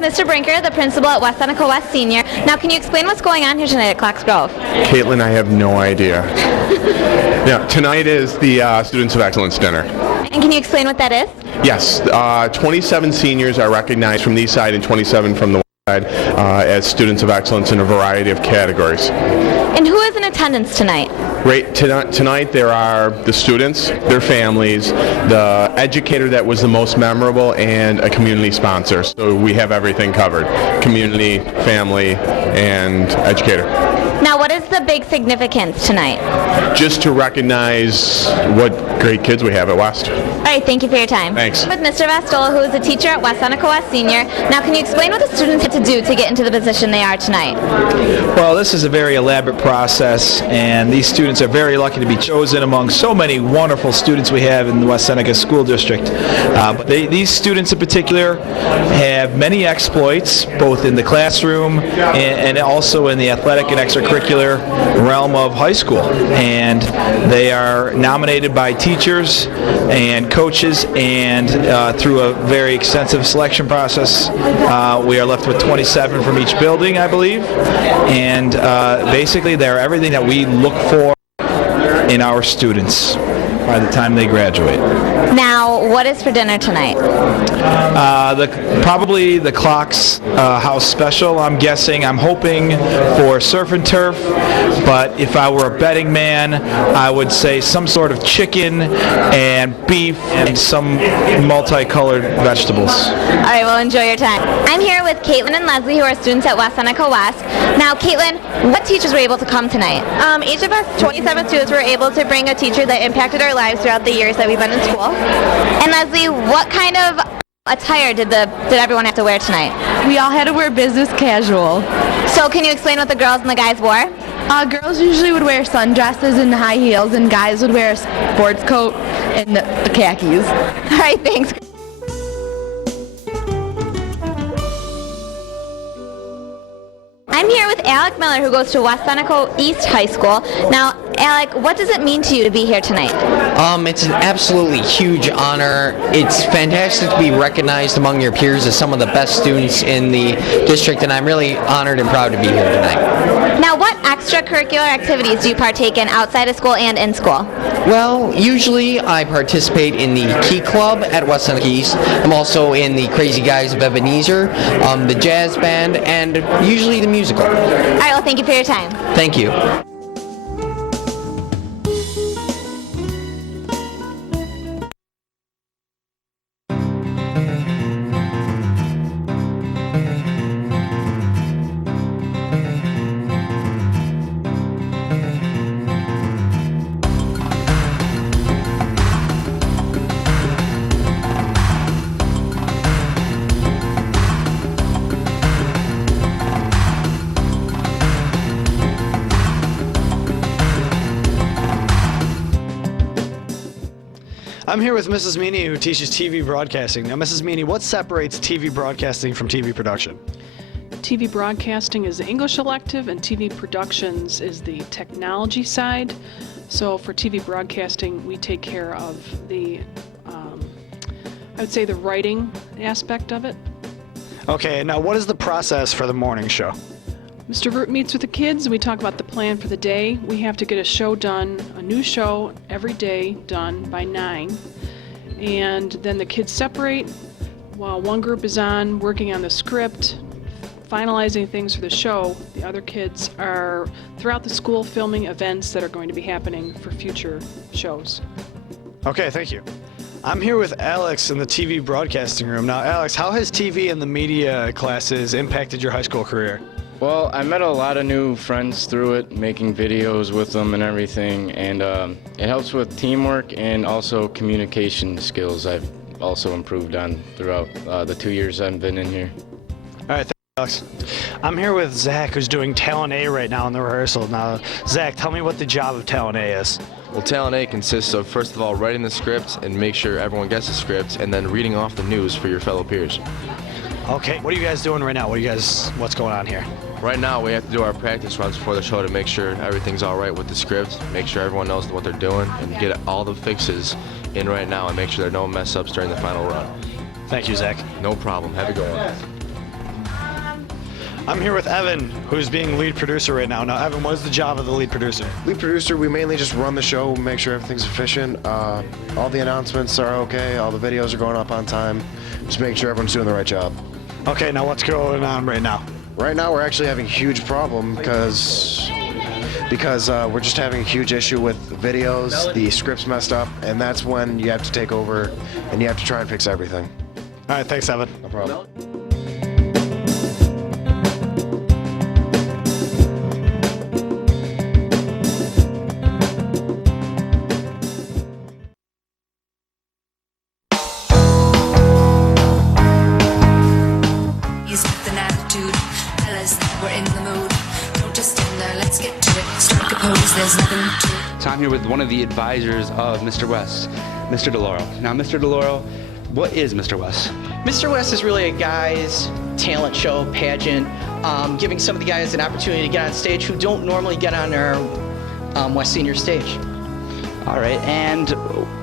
Mr. Brinker, the principal at West Seneca West Senior. Now, can you explain what's going on here tonight at Clark's Grove? Caitlin, I have no idea. Yeah, tonight is the Students of Excellence dinner. And can you explain what that is? Yes, 27 seniors are recognized from the east side and 27 from the west side as Students of Excellence in a variety of categories. And who is in attendance tonight? Right, tonight there are the students, their families, the educator that was the most memorable, and a community sponsor. So we have everything covered: community, family, and educator. Now, what is the big significance tonight? Just to recognize what great kids we have at West. All right, thank you for your time. Thanks. With Mr. Vastola, who is a teacher at West Seneca West Senior. Now, can you explain what the students have to do to get into the position they are tonight? Well, this is a very elaborate process, and these students are very lucky to be chosen among so many wonderful students we have in the West Seneca School District. But these students in particular have many exploits, both in the classroom and also in the athletic and extracurricular realm of high school. And they are nominated by teachers and coaches, and through a very extensive selection process, we are left with 27 from each building, I believe. And basically, they're everything that we look for in our students by the time they graduate. Now, what is for dinner tonight? Probably the Clocks House Special, I'm guessing. I'm hoping for surf and turf, but if I were a betting man, I would say some sort of chicken and beef and some multicolored vegetables. All right, well, enjoy your time. I'm here with Caitlin and Leslie, who are students at West Seneca West. Now, Caitlin, what teachers were able to come tonight? Each of us 27 students were able to bring a teacher that impacted our lives throughout the years that we've been in school. And Leslie, what kind of attire did everyone have to wear tonight? We all had to wear business casual. So can you explain what the girls and the guys wore? Girls usually would wear sundresses and high heels, and guys would wear a sports coat and the khakis. All right, thanks. I'm here with Alec Miller, who goes to West Seneca East High School. Now, Alec, what does it mean to you to be here tonight? It's an absolutely huge honor. It's fantastic to be recognized among your peers as some of the best students in the district, and I'm really honored and proud to be here tonight. Now, what extracurricular activities do you partake in outside of school and in school? Well, usually I participate in the Key Club at West Seneca East. I'm also in the Crazy Guys of Ebenezer, the jazz band, and usually the musical. All right, well, thank you for your time. Thank you. I'm here with Mrs. Meany, who teaches TV broadcasting. Now, Mrs. Meany, what separates TV broadcasting from TV production? TV broadcasting is the English elective, and TV productions is the technology side. So for TV broadcasting, we take care of the, I would say, the writing aspect of it. Okay, now what is the process for the morning show? Mr. Root meets with the kids, and we talk about the plan for the day. We have to get a show done, a new show every day done by 9. And then the kids separate while one group is on working on the script, finalizing things for the show. The other kids are throughout the school filming events that are going to be happening for future shows. Okay, thank you. I'm here with Alex in the TV broadcasting room. Now, Alex, how has TV and the media classes impacted your high school career? Well, I met a lot of new friends through it, making videos with them and everything, and it helps with teamwork and also communication skills I've also improved on throughout the 2 years I've been in here. All right, thanks, Alex. I'm here with Zach, who's doing Talent A right now in the rehearsal. Now, Zach, tell me what the job of Talent A is. Well, Talent A consists of, first of all, writing the script and make sure everyone gets the script, and then reading off the news for your fellow peers. Okay, what are you guys doing right now? What's going on here? Right now, we have to do our practice runs before the show to make sure everything's all right with the script, make sure everyone knows what they're doing, and get all the fixes in right now and make sure there are no mess-ups during the final run. Thank you, Zach. No problem. Have a good one. I'm here with Evan, who's being lead producer right now. Now, Evan, what is the job of the lead producer? Lead producer, we mainly just run the show, make sure everything's efficient. All the announcements are okay, all the videos are going up on time. Just making sure everyone's doing the right job. Okay, now what's going on right now? Right now, we're actually having a huge problem because we're just having a huge issue with videos, the script's messed up, and that's when you have to take over and you have to try and fix everything. All right, thanks, Evan. No problem. So I'm here with one of the advisors of Mr. West, Mr. DeLauro. Now, Mr. DeLauro, what is Mr. West? Mr. West is really a guy's talent show, pageant, giving some of the guys an opportunity to get on stage who don't normally get on our West Senior stage. All right, and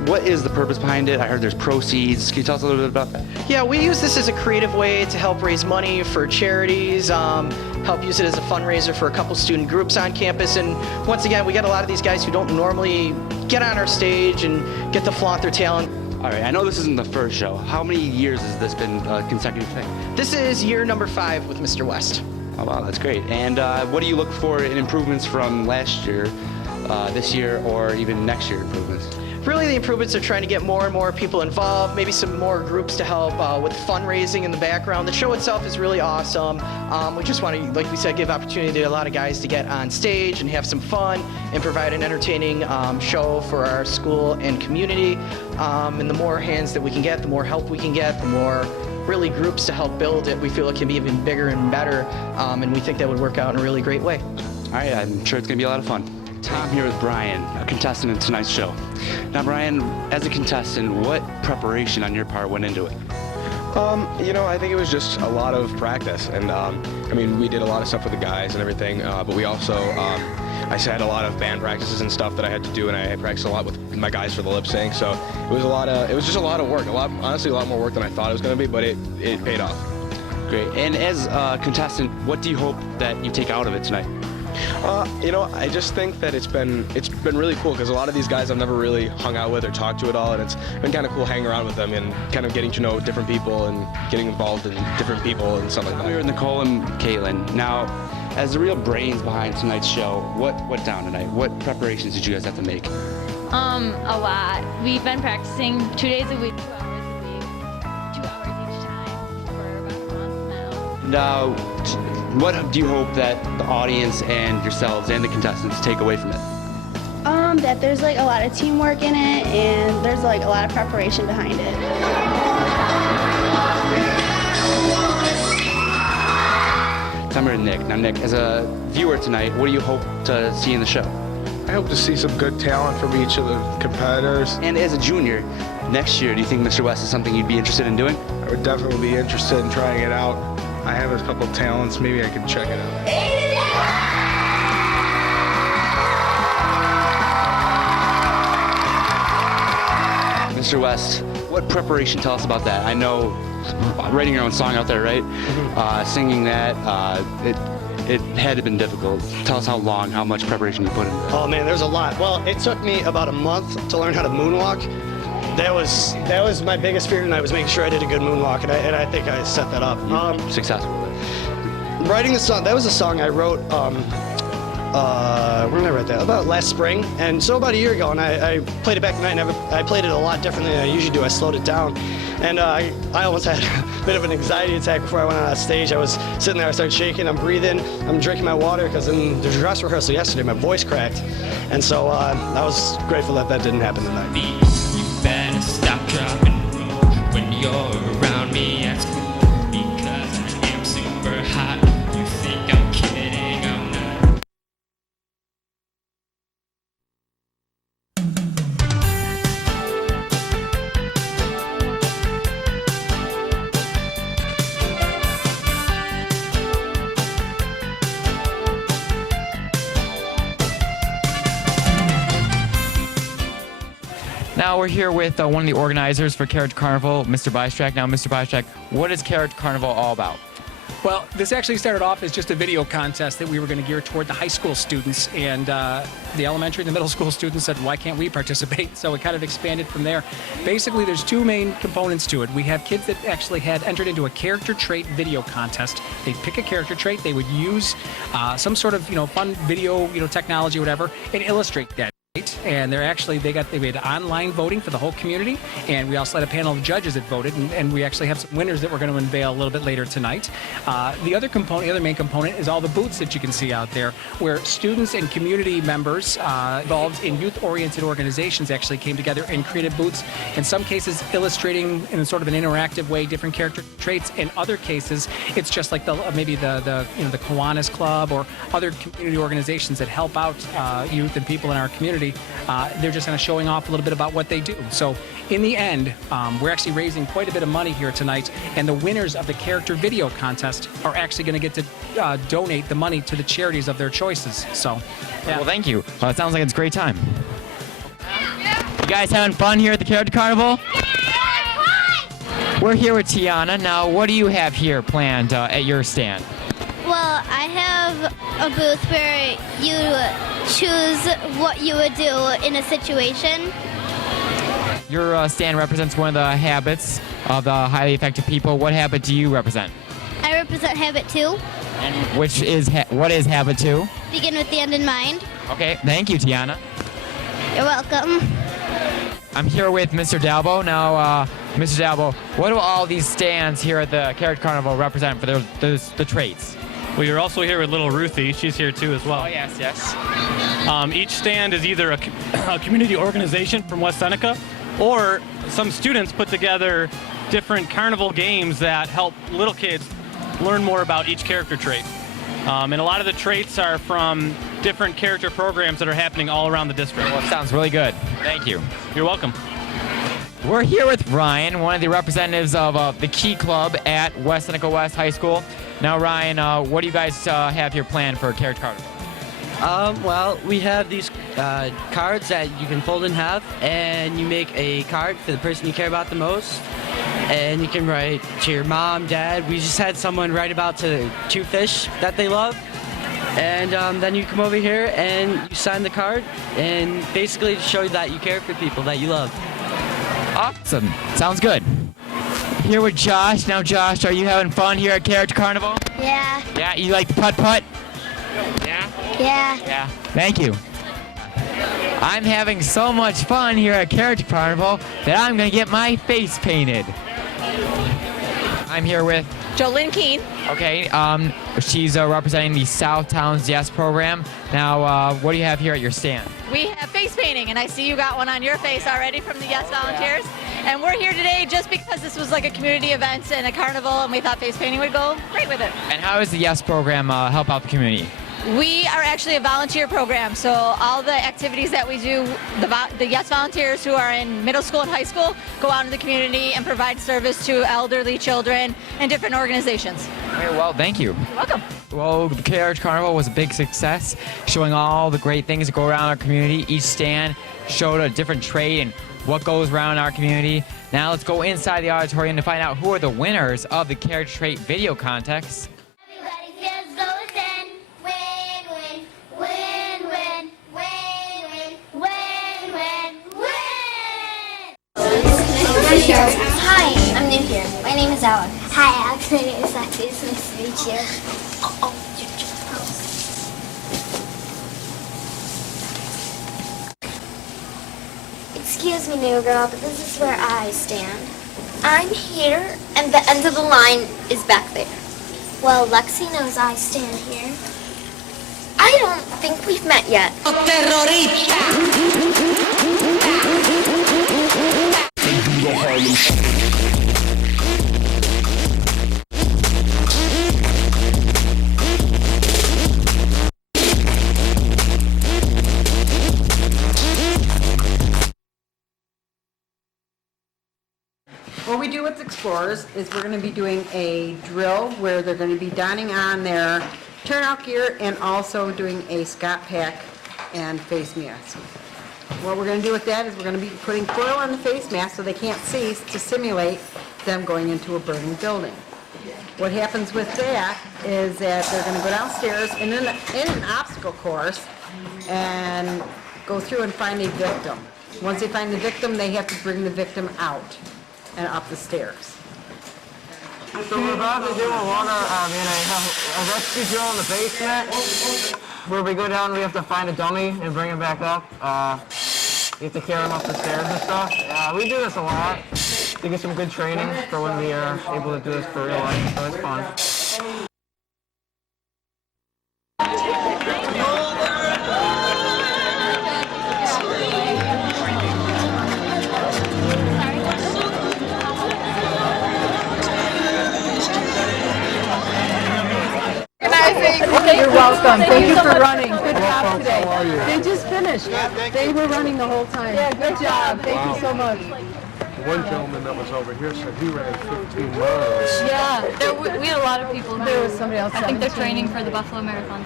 what is the purpose behind it? I heard there's proceeds. Can you tell us a little bit about that? Yeah, we use this as a creative way to help raise money for charities, help use it as a fundraiser for a couple student groups on campus. And once again, we get a lot of these guys who don't normally get on our stage and get to flaunt their talent. All right, I know this isn't the first show. How many years has this been a consecutive thing? This is year number 5 with Mr. West. Oh, wow, that's great. And what do you look for in improvements from last year, this year, or even next year improvements? Really, the improvements are trying to get more and more people involved, maybe some more groups to help with fundraising in the background. The show itself is really awesome. We just want to, like we said, give opportunity to a lot of guys to get on stage and have some fun and provide an entertaining show for our school and community. And the more hands that we can get, the more help we can get, the more really groups to help build it, we feel it can be even bigger and better. And we think that would work out in a really great way. All right, I'm sure it's going to be a lot of fun. I'm here with Brian, a contestant in tonight's show. Now, Brian, as a contestant, what preparation on your part went into it? You know, I think it was just a lot of practice, and I mean, we did a lot of stuff with the guys and everything, but we also, I had a lot of band practices and stuff that I had to do, and I practiced a lot with my guys for the lip sync, so it was just a lot of work, honestly, a lot more work than I thought it was going to be, but it paid off. Great. And as a contestant, what do you hope that you take out of it tonight? You know, I just think that it's been really cool because a lot of these guys I've never really hung out with or talked to at all, and it's been kind of cool hanging around with them and kind of getting to know different people and getting involved in different people and stuff like that. We're with Nicole and Caitlin. Now, as the real brains behind tonight's show, what went down tonight? What preparations did you guys have to make? A lot. We've been practicing 2 days a week, 2 hours a week, 2 hours each time for about a month now. Now, what do you hope that the audience and yourselves and the contestants take away from it? That there's like a lot of teamwork in it and there's like a lot of preparation behind it. So I'm here with Nick. Now, Nick, as a viewer tonight, what do you hope to see in the show? I hope to see some good talent from each of the competitors. And as a junior, next year, do you think Mr. West is something you'd be interested in doing? I would definitely be interested in trying it out. I have a couple talents, maybe I can check it out. Mr. West, what preparation, tell us about that? I know writing your own song out there, right? Singing that, it had to have been difficult. Tell us how long, how much preparation you put in. Oh man, there's a lot. Well, it took me about a month to learn how to moonwalk. That was my biggest fear tonight, was making sure I did a good moonwalk, and I think I set that up. Successful. Writing the song, that was a song I wrote, when did I write that? About last spring, and so about a year ago, and I played it back tonight, and I played it a lot differently than I usually do. I slowed it down, and I almost had a bit of an anxiety attack before I went on stage. I was sitting there, I started shaking, I'm breathing, I'm drinking my water, because in the dress rehearsal yesterday, my voice cracked, and so I was grateful that that didn't happen tonight. You better stop, drop, and roll when you're around me. That's cool, because I am super hot. You think I'm kidding, I'm not. Now we're here with one of the organizers for Carriage Carnival, Mr. Bystrak. Now, Mr. Bystrak, what is Carriage Carnival all about? Well, this actually started off as just a video contest that we were going to gear toward the high school students, and the elementary and the middle school students said, why can't we participate? So it kind of expanded from there. Basically, there's two main components to it. We have kids that actually had entered into a character trait video contest. They'd pick a character trait, they would use some sort of fun video technology, whatever, and illustrate that. And they had online voting for the whole community, and we also had a panel of judges that voted, and we actually have some winners that we're going to unveil a little bit later tonight. The other main component is all the booths that you can see out there, where students and community members involved in youth-oriented organizations actually came together and created booths, in some cases illustrating in sort of an interactive way different character traits. In other cases, it's just like the Kiwanis Club or other community organizations that help out youth and people in our community. They're just kind of showing off a little bit about what they do. So in the end, we're actually raising quite a bit of money here tonight, and the winners of the character video contest are actually going to get to donate the money to the charities of their choices. So, yeah. Well, thank you. It sounds like it's a great time. You guys having fun here at the Character Carnival? We're here with Tiana. Now, what do you have here planned at your stand? Well, I have a booth where you choose what you would do in a situation. Your stand represents one of the habits of the highly effective people. What habit do you represent? I represent habit 2. And what is habit 2? Begin with the end in mind. Okay, thank you, Tiana. You're welcome. I'm here with Mr. Dalbo. Now, Mr. Dalbo, what do all these stands here at the Character Carnival represent for the traits? Well, you're also here with little Ruthie. She's here too as well. Oh, yes, yes. Each stand is either a community organization from West Seneca, or some students put together different carnival games that help little kids learn more about each character trait. And a lot of the traits are from different character programs that are happening all around the district. Well, it sounds really good. Thank you. You're welcome. We're here with Ryan, one of the representatives of the Key Club at West Seneca West High School. Now, Ryan, what do you guys have here planned for Character Carnival? Well, we have these cards that you can fold in half, and you make a card for the person you care about the most. And you can write to your mom, dad. We just had someone write about to 2 fish that they love. And then you come over here and you sign the card, and basically to show that you care for people that you love. Awesome. Sounds good. Here with Josh. Now, Josh, are you having fun here at Character Carnival? Yeah. Yeah, you like the putt-putt? Yeah? Yeah. Yeah. Thank you. I'm having so much fun here at Character Carnival that I'm going to get my face painted. I'm here with Jolynn Keene. Okay, she's representing the South Towns Yes program. Now, what do you have here at your stand? We have face painting, and I see you got one on your face already from the Yes volunteers. And we're here today just because this was like a community event and a carnival, and we thought face painting would go great with it. And how does the Yes program help out the community? We are actually a volunteer program, so all the activities that we do, the Yes volunteers who are in middle school and high school go out in the community and provide service to elderly children and different organizations. Very well, thank you. You're welcome. Well, the Character Carnival was a big success, showing all the great things that go around our community. Each stand showed a different trait and what goes around our community. Now let's go inside the auditorium to find out who are the winners of the Character Trait video contest. Hi, I'm new here. My name is Alex. Hi, Alex. My name is Lexi. It's nice to meet you. Excuse me, new girl, but this is where I stand. I'm here, and the end of the line is back there. Well, Lexi knows I stand here. I don't think we've met yet. What we do with Explorers is we're going to be doing a drill where they're going to be donning on their turnout gear and also doing a Scott pack and face mask. What we're going to do with that is we're going to be putting foil on the face mask so they can't see to simulate them going into a burning building. What happens with that is that they're going to go downstairs in an obstacle course and go through and find a victim. Once they find the victim, they have to bring the victim out and up the stairs. So we're about to do a rescue drill in the basement, where we go down, we have to find a dummy and bring him back up. You have to carry him up the stairs and stuff. We do this a lot to get some good training for when we are able to do this for real life, so it's fun. You're welcome. Thank you for running. Good job today. They just finished. They were running the whole time. Yeah, good job. Thank you so much. One gentleman that was over here said he ran 15 miles. Yeah, we had a lot of people. There was somebody else. I think they're training for the Buffalo Marathon.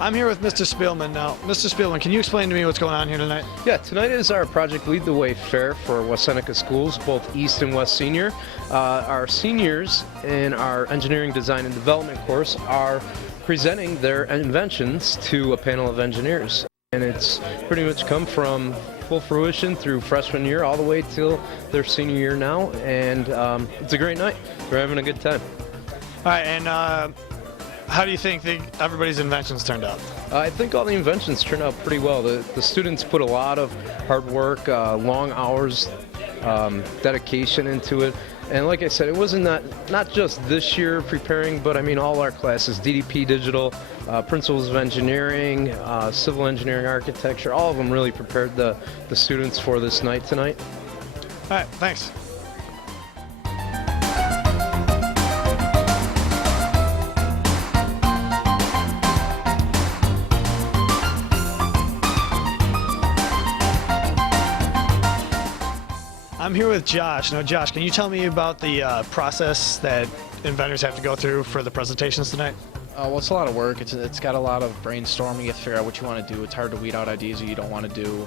I'm here with Mr. Spielman now. Mr. Spielman, can you explain to me what's going on here tonight? Yeah, tonight is our Project Lead the Way Fair for West Seneca schools, both East and West Senior. Our seniors in our Engineering Design and Development course are presenting their inventions to a panel of engineers. And it's pretty much come from full fruition through freshman year all the way till their senior year now. And it's a great night. We're having a good time. All right, and how do you think everybody's inventions turned out? I think all the inventions turned out pretty well. The students put a lot of hard work, long hours, dedication into it. And like I said, it wasn't not just this year preparing, but I mean all our classes, DDP Digital, Principles of Engineering, Civil Engineering, Architecture, all of them really prepared the students for this night tonight. All right, thanks. I'm here with Josh. Now, Josh, can you tell me about the process that inventors have to go through for the presentations tonight? Well, it's a lot of work. It's got a lot of brainstorming. You have to figure out what you want to do. It's hard to weed out ideas that you don't want to do.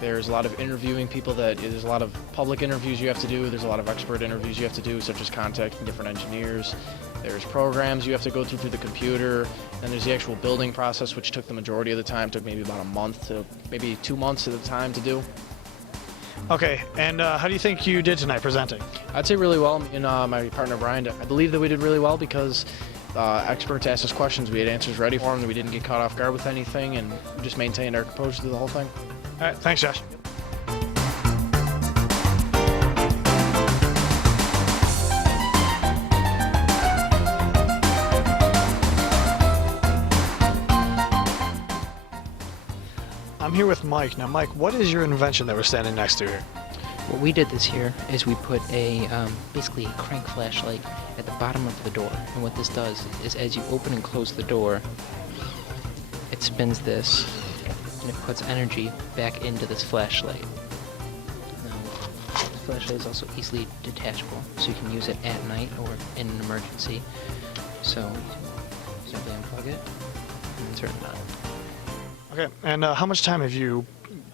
There's a lot of interviewing people there's a lot of public interviews you have to do. There's a lot of expert interviews you have to do, such as contacting different engineers. There's programs you have to go through the computer. And there's the actual building process, which took the majority of the time. It took maybe about a month to maybe 2 months at a time to do. Okay, and how do you think you did tonight presenting? I'd say really well. Me and my partner Brian, I believe that we did really well because experts asked us questions. We had answers ready for them. We didn't get caught off guard with anything, and we just maintained our composure through the whole thing. All right, thanks, Josh. I'm here with Mike. Now, Mike, what is your invention that we're standing next to here? What we did this year is we put a basically a crank flashlight at the bottom of the door, and what this does is as you open and close the door, it spins this, and it puts energy back into this flashlight. Now, the flashlight is also easily detachable, so you can use it at night or in an emergency. So you simply unplug it and then turn it on. Okay, and how much time have you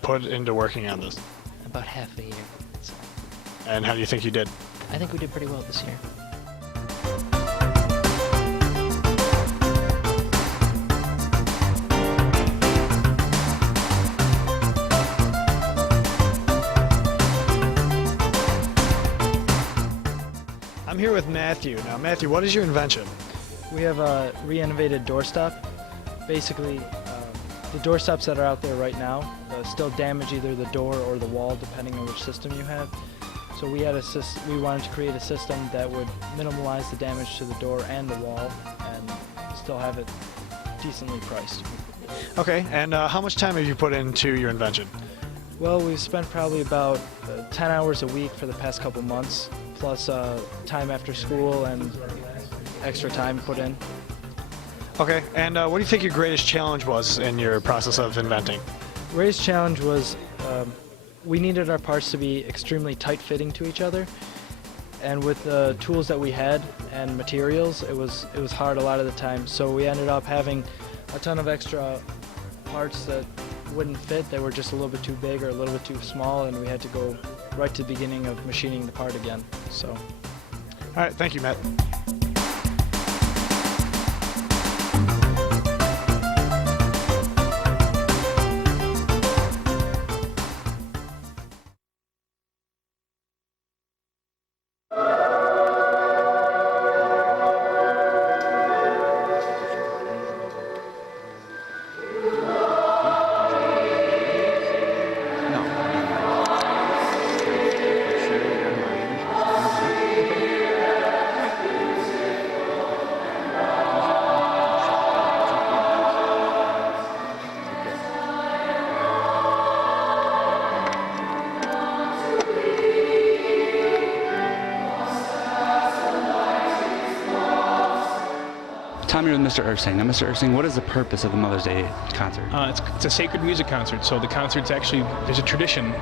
put into working on this? About half a year. And how do you think you did? I think we did pretty well this year. I'm here with Matthew. Now, Matthew, what is your invention? We have a re-innovated doorstop. Basically, the doorstops that are out there right now still damage either the door or the wall, depending on which system you have. So we wanted to create a system that would minimize the damage to the door and the wall, and still have it decently priced. Okay, and how much time have you put into your invention? Well, we've spent probably about 10 hours a week for the past couple months, plus time after school and extra time put in. Okay, and what do you think your greatest challenge was in your process of inventing? Greatest challenge was we needed our parts to be extremely tight-fitting to each other, and with the tools that we had and materials, it was hard a lot of the time. So we ended up having a ton of extra parts that wouldn't fit. They were just a little bit too big or a little bit too small, and we had to go right to the beginning of machining the part again. So. All right, thank you, Matt. Tom, you're with Mr. Erskine. Now, Mr. Erskine, what is the purpose of the Mother's Day concert? It's a sacred music concert. So the concert's actually, there's a tradition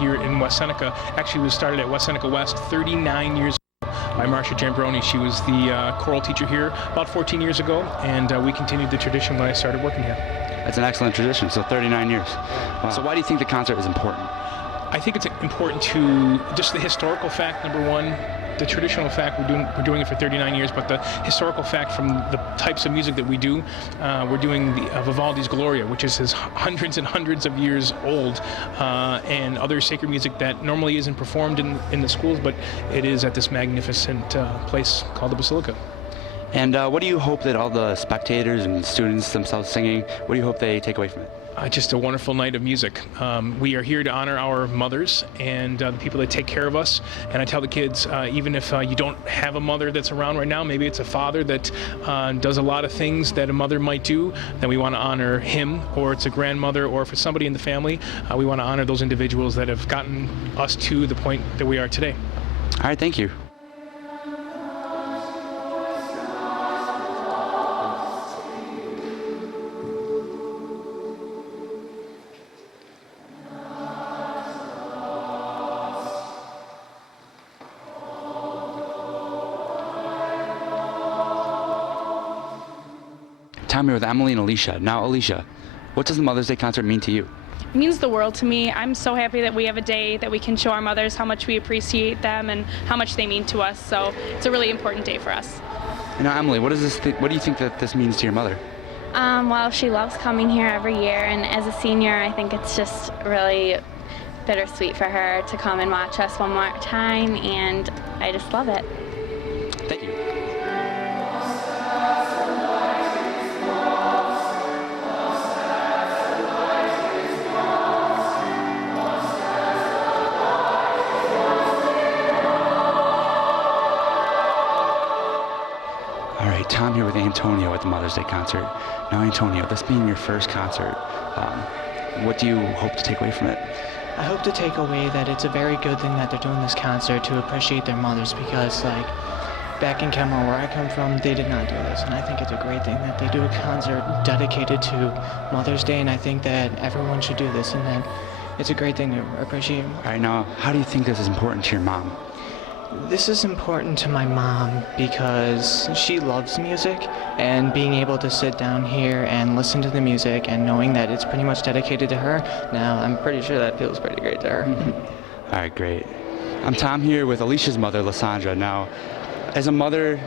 here in West Seneca. Actually, it was started at West Seneca West 39 years ago by Marcia Jambroni. She was the choral teacher here about 14 years ago, and we continued the tradition when I started working here. That's an excellent tradition, so 39 years. Wow. So why do you think the concert is important? I think it's important to just the historical fact, number one, the traditional fact we're doing it for 39 years, but the historical fact from the types of music that we do, we're doing the Vivaldi's Gloria, which is hundreds and hundreds of years old, and other sacred music that normally isn't performed in the schools, but it is at this magnificent place called the Basilica. And what do you hope that all the spectators and students themselves singing, what do you hope they take away from it? Just a wonderful night of music. We are here to honor our mothers and the people that take care of us. And I tell the kids, even if you don't have a mother that's around right now, maybe it's a father that does a lot of things that a mother might do, then we want to honor him, or it's a grandmother, or if it's somebody in the family, we want to honor those individuals that have gotten us to the point that we are today. All right, thank you. Time here with Emily and Alicia. Now, Alicia, what does the Mother's Day concert mean to you? It means the world to me. I'm so happy that we have a day that we can show our mothers how much we appreciate them and how much they mean to us. So it's a really important day for us. And now, Emily, what do you think that this means to your mother? Well, she loves coming here every year, and as a senior, I think it's just really bittersweet for her to come and watch us one more time, and I just love it. Thank you. All right, Tom here with Antonio at the Mother's Day concert. Now, Antonio, this being your first concert, what do you hope to take away from it? I hope to take away that it's a very good thing that they're doing this concert to appreciate their mothers, because like back in Carnival where I come from, they did not do this, and I think it's a great thing that they do a concert dedicated to Mother's Day, and I think that everyone should do this, and that it's a great thing to appreciate. All right, now, how do you think this is important to your mom? This is important to my mom because she loves music, and being able to sit down here and listen to the music and knowing that it's pretty much dedicated to her, now I'm pretty sure that feels pretty great to her. All right, great. I'm Tom here with Alicia's mother, Lysandra. Now, as a mother,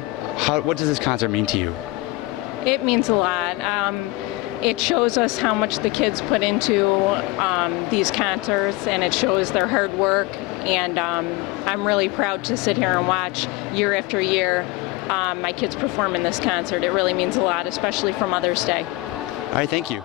what does this concert mean to you? It means a lot. It shows us how much the kids put into these concerts, and it shows their hard work. And I'm really proud to sit here and watch year after year my kids perform in this concert. It really means a lot, especially for Mother's Day. All right, thank you.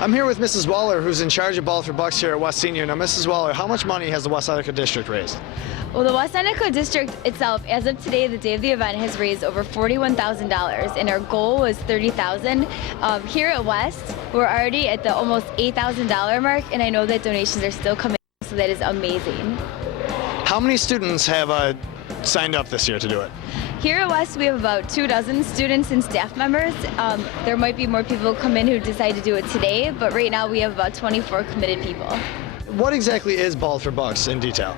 I'm here with Mrs. Waller, who's in charge of Ball for Bucks here at West Senior. Now, Mrs. Waller, how much money has the West Seneca District raised? Well, the West Seneca District itself, as of today, the day of the event, has raised over $41,000, and our goal was $30,000. Here at West, we're already at the almost $8,000 mark, and I know that donations are still coming, so that is amazing. How many students have signed up this year to do it? Here at West, we have about 24 students and staff members. There might be more people come in who decide to do it today, but right now we have about 24 committed people. What exactly is Ball for Bucks in detail?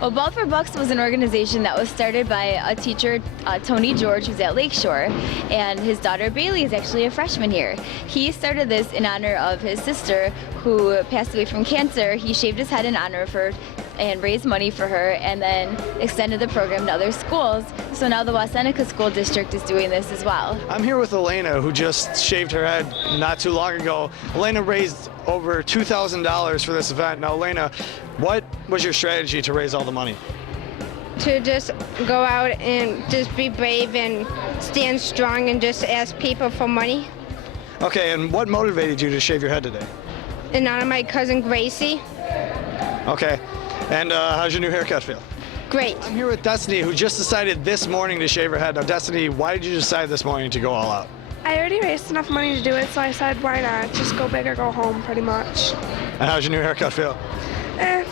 Well, Ball for Bucks was an organization that was started by a teacher, Tony George, who's at Lakeshore, and his daughter Bailey is actually a freshman here. He started this in honor of his sister who passed away from cancer. He shaved his head in honor of her and raised money for her, and then extended the program to other schools. So now the West Seneca School District is doing this as well. I'm here with Elena, who just shaved her head not too long ago. Elena raised over $2,000 for this event. Now, Elena, what was your strategy to raise all the money? To just go out and just be brave and stand strong and just ask people for money. Okay, and what motivated you to shave your head today? In honor of my cousin Gracie. Okay, and how's your new haircut feel? Great. I'm here with Destiny, who just decided this morning to shave her head. Now, Destiny, why did you decide this morning to go all out? I already raised enough money to do it, so I said, why not? Just go big or go home, pretty much. And how's your new haircut feel?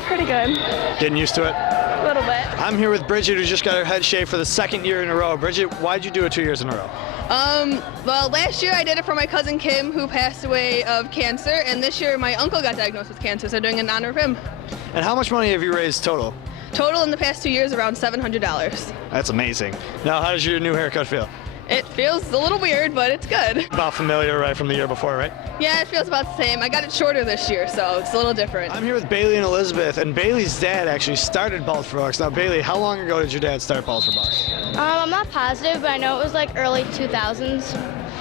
Pretty good. Getting used to it? A little bit. I'm here with Bridget, who just got her head shaved for the second year in a row. Bridget, why'd you do it 2 years in a row? Well, last year I did it for my cousin Kim, who passed away of cancer, and this year my uncle got diagnosed with cancer, so doing it in honor of him. And how much money have you raised total? Total in the past 2 years, around $700. That's amazing. Now, how does your new haircut feel? It feels a little weird, but it's good. About familiar, right, from the year before, right? Yeah, it feels about the same. I got it shorter this year, so it's a little different. I'm here with Bailey and Elizabeth, and Bailey's dad actually started Ball for Bucks. Now, Bailey, how long ago did your dad start Ball for Bucks? I'm not positive, but I know it was like early 2000s.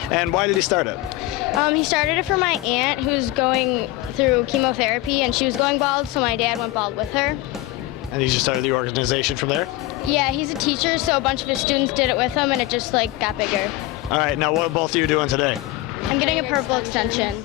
And why did he start it? He started it for my aunt who's going through chemotherapy, and she was going bald, so my dad went bald with her. And he just started the organization from there? Yeah, he's a teacher, so a bunch of his students did it with him, and it just like got bigger. All right, now what are both of you doing today? I'm getting a purple extension.